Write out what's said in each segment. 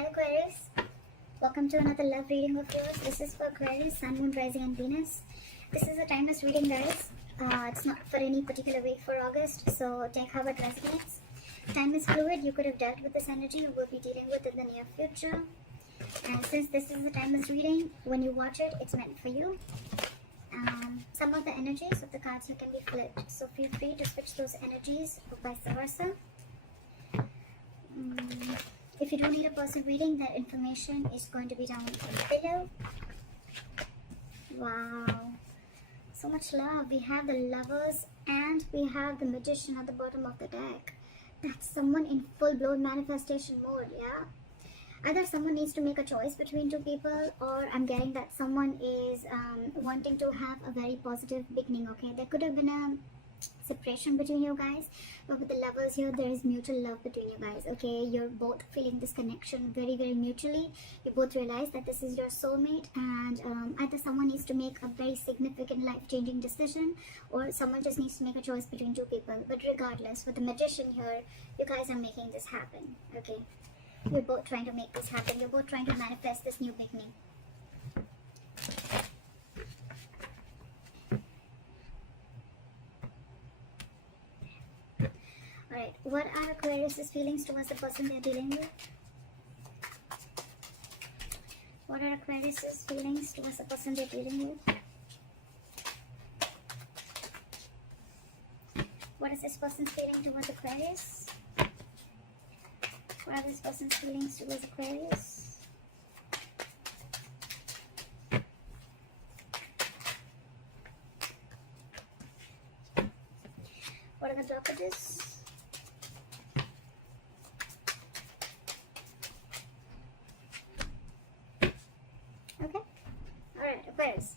Hi Aquarius, welcome to another love reading of yours. This is for Aquarius, Sun, Moon, Rising and Venus. This is a timeless reading, guys. It's not for any particular week for August, so take how it resonates. Time is fluid. You could have dealt with this energy or will be dealing with it in the near future. And since this is a timeless reading, when you watch it, it's meant for you. Some of the energies of the cards you can be flipped, so feel free to switch those energies or vice versa. If you do need a person reading, that information is going to be down below. Wow, so much love. We have the Lovers and we have the Magician at the bottom of the deck. That's someone in full-blown manifestation mode, yeah? Either someone needs to make a choice between two people, or I'm getting that someone is wanting to have a very positive beginning, okay? There could have been a separation between you guys, but with the Lovers here, there is mutual love between you guys, okay? You're both feeling this connection very, very mutually. You both realize that this is your soulmate, and either someone needs to make a very significant life-changing decision, or someone just needs to make a choice between two people. But regardless, with the Magician here, you guys are making this happen, okay? You're both trying to make this happen. You're both trying to manifest this new beginning. Alright, what are Aquarius' feelings towards the person they're dealing with? What are Aquarius' feelings towards the person they're dealing with? What is this person's feeling towards Aquarius? What are this person's feelings towards Aquarius? What are the blockages? Okay. Alright, Aquarius.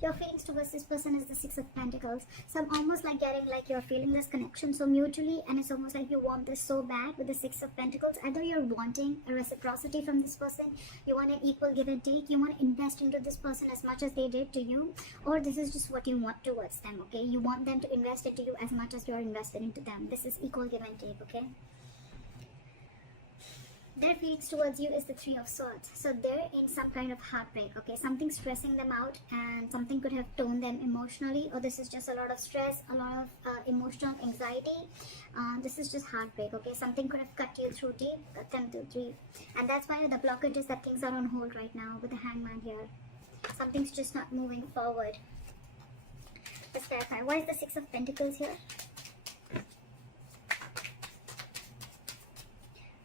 Your feelings towards this person is the Six of Pentacles. So I'm almost like getting like you're feeling this connection so mutually, and it's almost like you want this so bad with the Six of Pentacles. Either you're wanting a reciprocity from this person, you want an equal give and take, you want to invest into this person as much as they did to you, or this is just what you want towards them, okay? You want them to invest into you as much as you're invested into them. This is equal give and take, okay? Their feelings towards you is the Three of Swords. So they're in some kind of heartbreak, okay? Something's stressing them out, and something could have toned them emotionally, or this is just a lot of stress, a lot of emotional anxiety. This is just heartbreak, okay? Something could have cut you through deep, cut them through deep. And that's why the blockage is that things are on hold right now with the Hangman here. Something's just not moving forward. Let's clarify. Why is the Six of Pentacles here?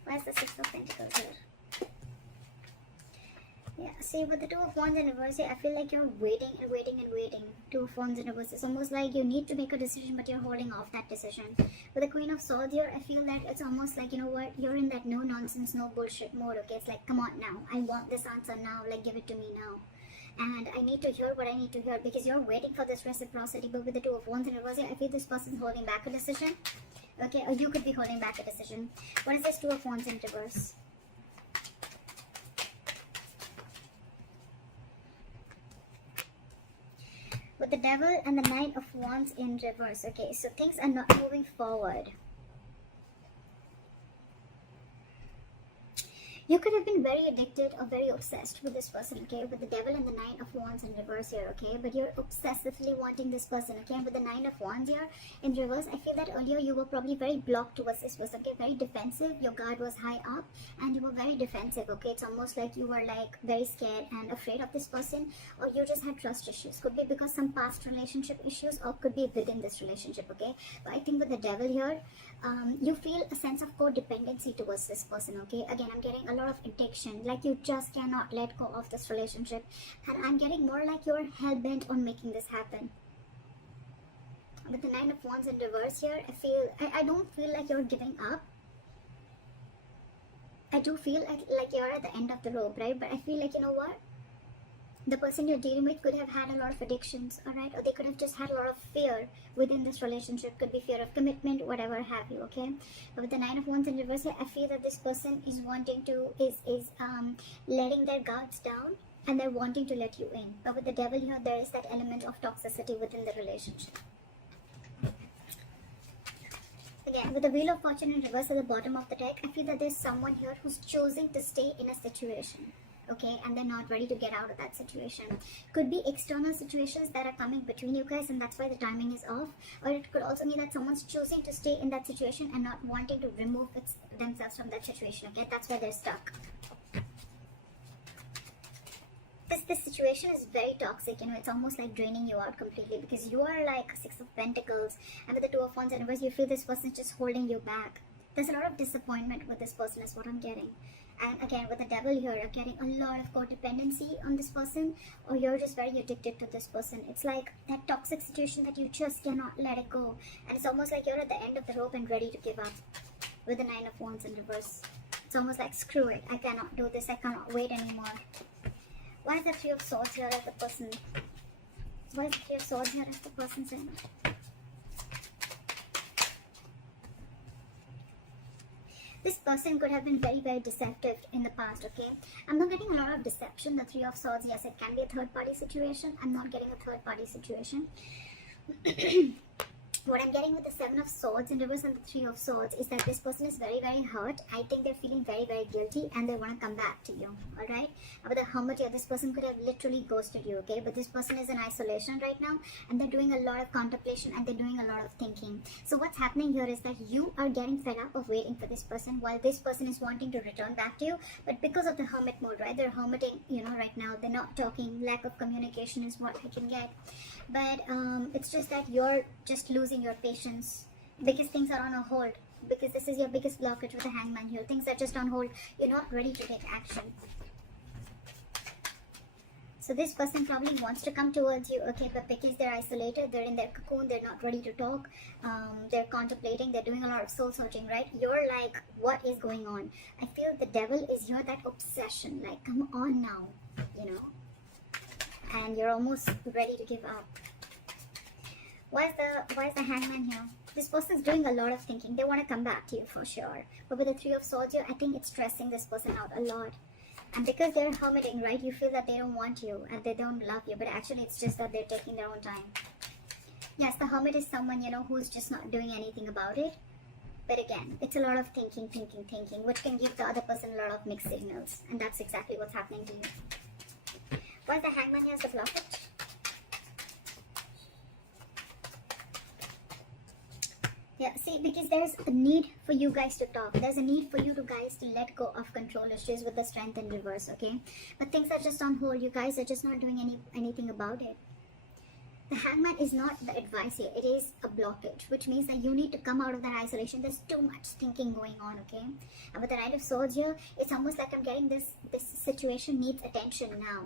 Why is the Six of Pentacles here? Yeah, see, with the Two of Wands in reverse here, I feel like you're waiting and waiting and waiting. Two of Wands in reverse. It's almost like you need to make a decision, but you're holding off that decision. With the Queen of Swords here, I feel that it's almost like, you know what, you're in that no nonsense, no bullshit mode, okay? It's like, come on now. I want this answer now. Like, give it to me now. And I need to hear what I need to hear, because you're waiting for this reciprocity. But with the Two of Wands in reverse here, I feel this person's holding back a decision. Okay, or you could be holding back a decision. What is this Two of Wands in reverse? With the Devil and the Knight of Wands in reverse. Okay, so things are not moving forward. You could have been very addicted or very obsessed with this person, okay? With the Devil and the Nine of Wands in reverse here, okay? But you're obsessively wanting this person, okay? With the Nine of Wands here in reverse, I feel that earlier you were probably very blocked towards this person, okay? Very defensive. Your guard was high up and you were very defensive, okay? It's almost like you were like very scared and afraid of this person, or you just had trust issues. Could be because some past relationship issues, or could be within this relationship, okay? But I think with the Devil here, you feel a sense of codependency towards this person, okay? Again, I'm getting a lot of addiction, like you just cannot let go of this relationship, and I'm getting more like you're hell-bent on making this happen. With the Nine of Wands in reverse here, I don't feel like you're giving up. I do feel like you're at the end of the rope, right? But I feel like, you know what? The person you're dealing with could have had a lot of addictions, alright? Or they could have just had a lot of fear within this relationship. Could be fear of commitment, whatever have you, okay? But with the Nine of Wands in reverse here, I feel that this person is wanting to, is letting their guards down, and they're wanting to let you in. But with the Devil here, there is that element of toxicity within the relationship. Again, with the Wheel of Fortune in reverse at the bottom of the deck, I feel that there's someone here who's choosing to stay in a situation, okay, and they're not ready to get out of that situation. Could be external situations that are coming between you guys, and that's why the timing is off. Or it could also mean that someone's choosing to stay in that situation and not wanting to remove themselves from that situation, okay? That's why they're stuck. This situation is very toxic, you know, it's almost like draining you out completely, because you are like Six of Pentacles, and with the Two of Wands in reverse, you feel this person just holding you back. There's a lot of disappointment with this person is what I'm getting. And again, with the Devil here, you're getting a lot of codependency on this person, or you're just very addicted to this person. It's like that toxic situation that you just cannot let it go, and it's almost like you're at the end of the rope and ready to give up. With the Nine of Wands in reverse, it's almost like, screw it, I cannot do this, I cannot wait anymore. Why is the Three of Swords here as the person? Why is the Three of Swords here as the person saying? This person could have been very, very deceptive in the past, okay? I'm not getting a lot of deception. The Three of Swords, yes, it can be a third-party situation. I'm not getting a third-party situation. What I'm getting with the Seven of Swords in reverse and the Three of Swords is that this person is very, very hurt. I think they're feeling very, very guilty, and they want to come back to you, alright? But the Hermit here, this person could have literally ghosted you, okay? But this person is in isolation right now, and they're doing a lot of contemplation, and they're doing a lot of thinking. So what's happening here is that you are getting fed up of waiting for this person, while this person is wanting to return back to you. But because of the Hermit mode, right? They're hermiting, you know, right now. They're not talking. Lack of communication is what I can get. But it's just that you're just losing your patience because things are on a hold, because this is your biggest blockage with the Hangman here. Things are just on hold. You're not ready to take action. So this person probably wants to come towards you, okay, but because they're isolated, they're in their cocoon, they're not ready to talk, they're contemplating, they're doing a lot of soul searching, right? You're like, what is going on? I feel the Devil is here, that obsession, like, come on now, you know, and you're almost ready to give up. Why is the Hangman here? This person's doing a lot of thinking. They want to come back to you for sure. But with the Three of Swords here, I think it's stressing this person out a lot. And because they're hermiting, right, you feel that they don't want you and they don't love you. But actually, it's just that they're taking their own time. Yes, the Hermit is someone, you know, who's just not doing anything about it. But again, it's a lot of thinking, which can give the other person a lot of mixed signals. And that's exactly what's happening to you. Why is the Hangman here as the blockage? Yeah, see, because there's a need for you guys to talk. There's a need for you guys to let go of control issues with the Strength in reverse, okay? But things are just on hold. You guys are just not doing anything about it. The Hangman is not the advice here. It is a blockage, which means that you need to come out of that isolation. There's too much thinking going on, okay? And with the Knight of Swords here, it's almost like I'm getting this situation needs attention now.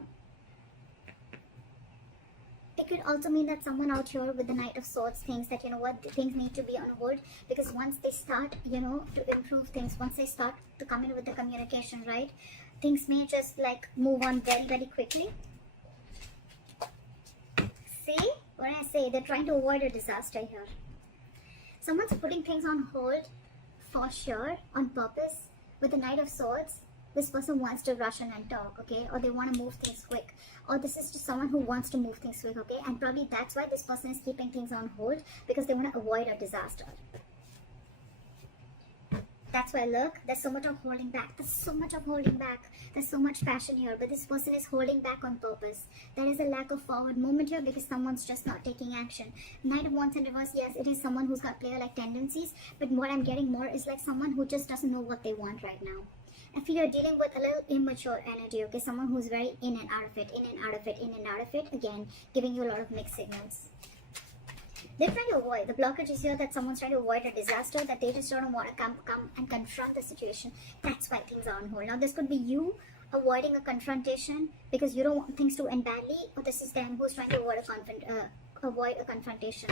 It could also mean that someone out here with the Knight of Swords thinks that, you know what, things need to be on hold, because once they start, you know, to improve things, once they start to come in with the communication, right, things may just like move on very, very quickly. See what I say? They're trying to avoid a disaster here. Someone's putting things on hold for sure, on purpose. With the Knight of Swords, this person wants to rush in and talk, okay? Or they want to move things quick. Or this is just someone who wants to move things quick, okay? And probably that's why this person is keeping things on hold, because they want to avoid a disaster. That's why, look, there's so much of holding back. There's so much of holding back. There's so much passion here, but this person is holding back on purpose. There is a lack of forward movement here because someone's just not taking action. Knight of Wands in reverse, yes, it is someone who's got player-like tendencies, but what I'm getting more is like someone who just doesn't know what they want right now. I feel you're dealing with a little immature energy, okay? Someone who's very in and out of it, in and out of it, in and out of it. Again, giving you a lot of mixed signals. They're trying to avoid. The blockage is here that someone's trying to avoid a disaster, that they just don't want to come and confront the situation. That's why things are on hold. Now, this could be you avoiding a confrontation because you don't want things to end badly, or this is them who's trying to avoid a confrontation.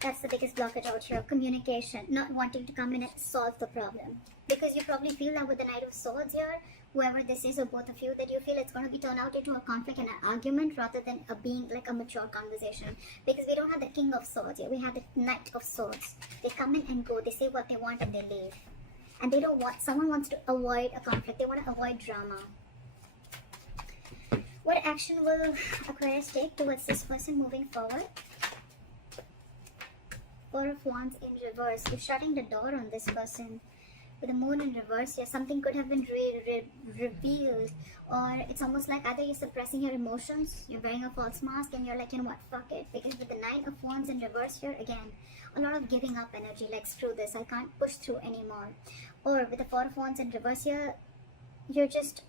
That's the biggest blockage out here. Communication. Not wanting to come in and solve the problem. Because you probably feel that with the Knight of Swords here, whoever this is or both of you, that you feel it's going to be turned out into a conflict and an argument rather than being like a mature conversation. Because we don't have the King of Swords here. We have the Knight of Swords. They come in and go. They say what they want and they leave. And they don't want, someone wants to avoid a conflict. They want to avoid drama. What action will Aquarius take towards this person moving forward? Four of Wands in reverse. You're shutting the door on this person. With the moon in reverse here, something could have been revealed, or it's almost like either you're suppressing your emotions, you're wearing a false mask, and you're like, you know what, fuck it. Because with the Nine of Wands in reverse here, again, a lot of giving up energy, like screw this, I can't push through anymore. Or with the Four of Wands in reverse here, you're just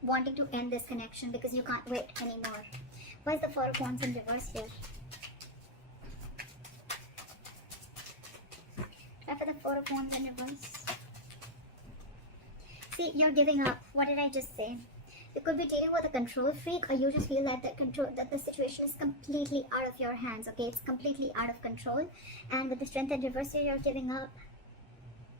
wanting to end this connection because you can't wait anymore. Why is the Four of Wands in reverse here? Try for the Four of Wands in reverse. See, you're giving up. What did I just say? You could be dealing with a control freak, or you just feel that the situation is completely out of your hands. Okay, it's completely out of control. And with the Strength in reverse here, you're giving up.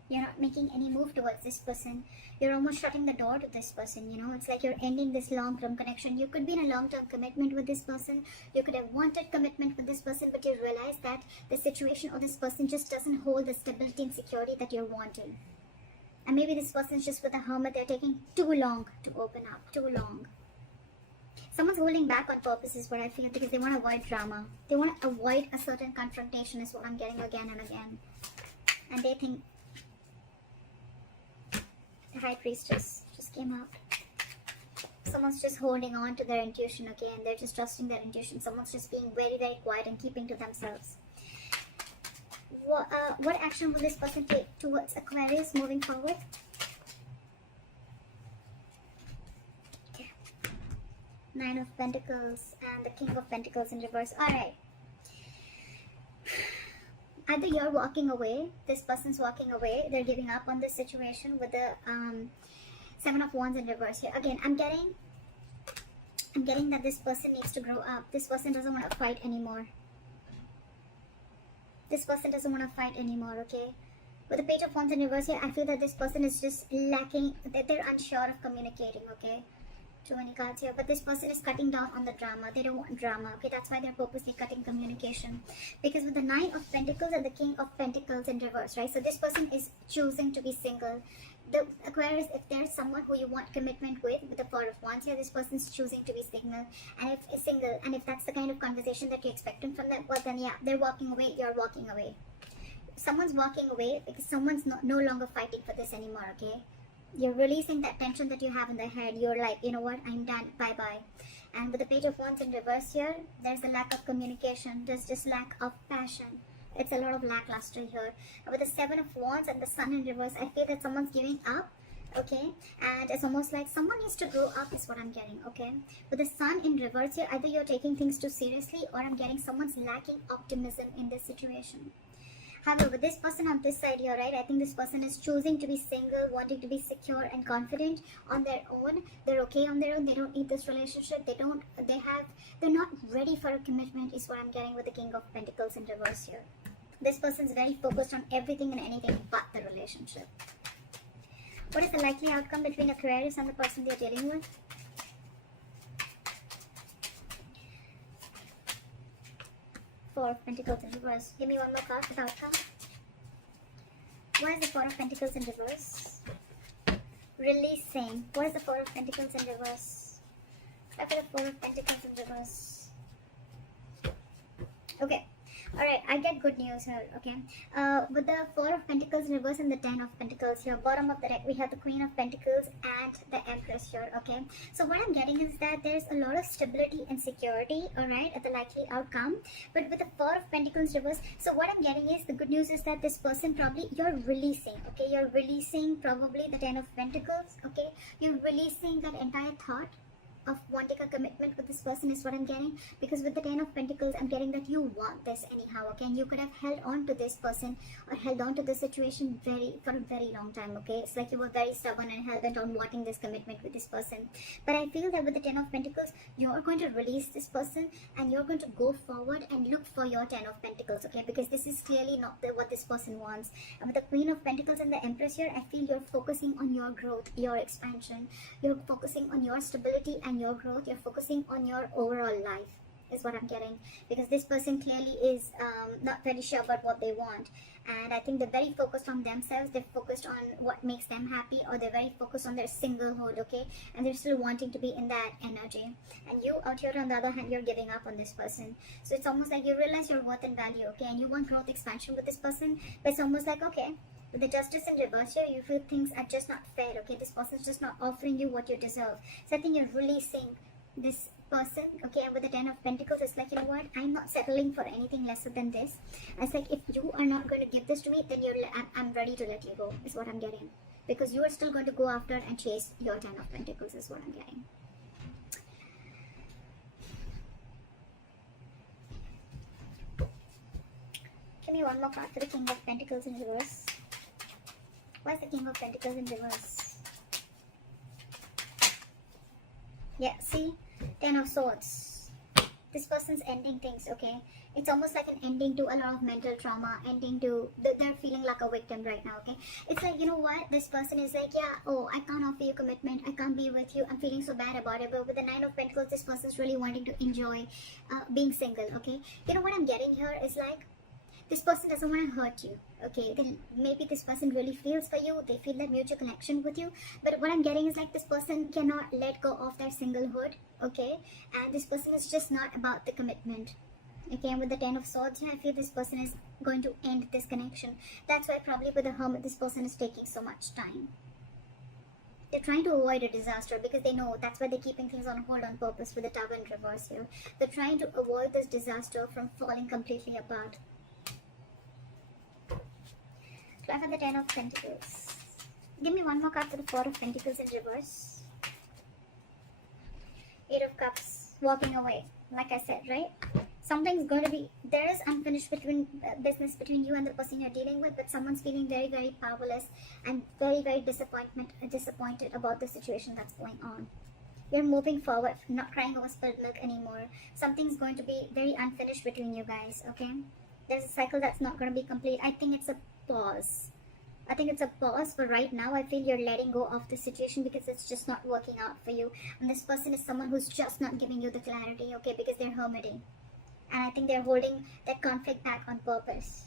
You're not making any move towards this person. You're almost shutting the door to this person, you know. It's like you're ending this long-term connection. You could be in a long-term commitment with this person. You could have wanted commitment with this person, but you realize that the situation or this person just doesn't hold the stability and security that you're wanting. And maybe this person's just with the Hermit. They're taking too long to open up. Too long. Someone's holding back on purpose is what I feel, because they want to avoid drama. They want to avoid a certain confrontation is what I'm getting again and again. And they think... The High Priestess just came out. Someone's just holding on to their intuition again. They're just trusting their intuition. Someone's just being very, very quiet and keeping to themselves. What action will this person take towards Aquarius moving forward? Okay. Nine of Pentacles and the King of Pentacles in reverse. Alright. Either you're walking away, this person's walking away, they're giving up on this situation with the Seven of Wands in reverse here. Again, I'm getting that this person needs to grow up. This person doesn't want to fight anymore. This person doesn't want to fight anymore, okay? With the Page of Wands in reverse here, I feel that this person is just lacking, that they're unsure of communicating, okay? Too many cards here, but this person is cutting down on the drama. They don't want drama, okay? That's why they're purposely cutting communication. Because with the Nine of Pentacles and the King of Pentacles in reverse, right? So this person is choosing to be single. The Aquarius, if there's someone who you want commitment with the Four of Wands here, this person's choosing to be single. And if that's the kind of conversation that you're expecting from them, well then yeah, they're walking away, you're walking away. Someone's walking away because someone's no longer fighting for this anymore, okay? You're releasing that tension that you have in the head. You're like, you know what, I'm done, bye-bye. And with the Page of Wands in reverse here, there's a lack of communication. There's just lack of passion. It's a lot of lackluster here. With the Seven of Wands and the Sun in reverse, I feel that someone's giving up, okay? And it's almost like someone needs to grow up is what I'm getting, okay? With the Sun in reverse here, either you're taking things too seriously, or I'm getting someone's lacking optimism in this situation. However, with this person on this side here, right, I think this person is choosing to be single, wanting to be secure and confident on their own. They're okay on their own. They don't need this relationship. They're not ready for a commitment is what I'm getting with the King of Pentacles in reverse here. This person's very focused on everything and anything but the relationship. What is the likely outcome between Aquarius and the person they're dealing with? Four of Pentacles in reverse. Give me one more card for the outcome. What is the Four of Pentacles in reverse? Releasing. What is the Four of Pentacles in reverse? Try for the Four of Pentacles in reverse. Okay. Alright, I get good news here, okay? With the Four of Pentacles in reverse and the Ten of Pentacles here, bottom of the deck, we have the Queen of Pentacles and the Empress here, okay? So what I'm getting is that there's a lot of stability and security, alright, at the likely outcome. But with the Four of Pentacles reverse, so what I'm getting is, the good news is that this person probably, you're releasing, okay? You're releasing probably the Ten of Pentacles, okay? You're releasing that entire thought of wanting a commitment with this person is what I'm getting, because with the Ten of Pentacles I'm getting that you want this anyhow, okay? And you could have held on to this person or held on to this situation for a very long time, okay? It's like you were very stubborn and hell-bent on wanting this commitment with this person. But I feel that with the Ten of Pentacles, you're going to release this person and you're going to go forward and look for your Ten of Pentacles, okay? Because this is clearly not what this person wants. And with the Queen of Pentacles and the Empress here, I feel you're focusing on your growth, your expansion. You're focusing on your stability and your growth. You're focusing on your overall life is what I'm getting, because this person clearly is not very sure about what they want. And I think they're very focused on themselves, they're focused on what makes them happy, or they're very focused on their singlehood, okay, and they're still wanting to be in that energy. And you out here on the other hand, you're giving up on this person. So it's almost like you realize your worth and value, okay, and you want growth expansion with this person, but it's almost like, okay, with the justice in reverse here, you feel things are just not fair, okay, this person's just not offering you what you deserve. So I think you're releasing this person, okay, and with the 10 of Pentacles, it's like, you know what, I'm not settling for anything lesser than this. It's like, if you are not going to give this to me, then I'm ready to let you go, is what I'm getting, because you are still going to go after and chase your 10 of Pentacles, is what I'm getting. Give me one more card for the King of Pentacles in reverse. Why is the King of Pentacles in reverse? Yeah, see? 10 of Swords. This person's ending things, okay? It's almost like an ending to a lot of mental trauma, ending to, they're feeling like a victim right now, okay? It's like, you know what? This person is like, yeah, oh, I can't offer you commitment, I can't be with you, I'm feeling so bad about it. But with the 9 of Pentacles, this person's really wanting to enjoy being single, okay? You know what I'm getting here is like, this person doesn't want to hurt you, okay? Then maybe this person really feels for you, they feel that mutual connection with you, but what I'm getting is like, this person cannot let go of their singlehood, okay? And this person is just not about the commitment, okay? And with the 10 of Swords, I feel this person is going to end this connection. That's why probably with the Hermit, this person is taking so much time. They're trying to avoid a disaster because they know that's why they're keeping things on hold on purpose with the Tower in reverse here. They're trying to avoid this disaster from falling completely apart. I have the 10 of Pentacles. Give me one more card for the 4 of Pentacles in reverse. 8 of Cups. Walking away. Like I said, right? Something's going to be... There is unfinished business between you and the person you're dealing with, but someone's feeling very, very powerless and very, very disappointed about the situation that's going on. You're moving forward, not crying over spilled milk anymore. Something's going to be very unfinished between you guys, okay? There's a cycle that's not going to be complete. I think it's a pause. I think it's a pause for right now. I feel you're letting go of the situation because it's just not working out for you. And this person is someone who's just not giving you the clarity, okay, because they're hermiting. And I think they're holding that conflict back on purpose.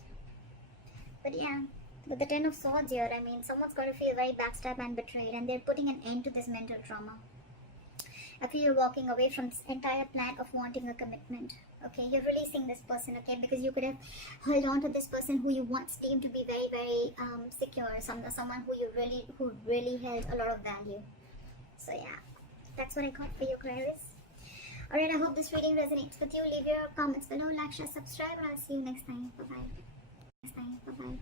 But yeah, with the 10 of Swords here, I mean, someone's going to feel very backstabbed and betrayed, and they're putting an end to this mental trauma. I feel you're walking away from this entire plan of wanting a commitment. Okay, you're releasing this person, okay, because you could have held on to this person who you once deemed to be very, very secure, someone who really held a lot of value. So yeah, that's what I got for you, Aquarius. Alright, I hope this reading resonates with you. Leave your comments below, like, share, subscribe, and I'll see you next time. Bye-bye.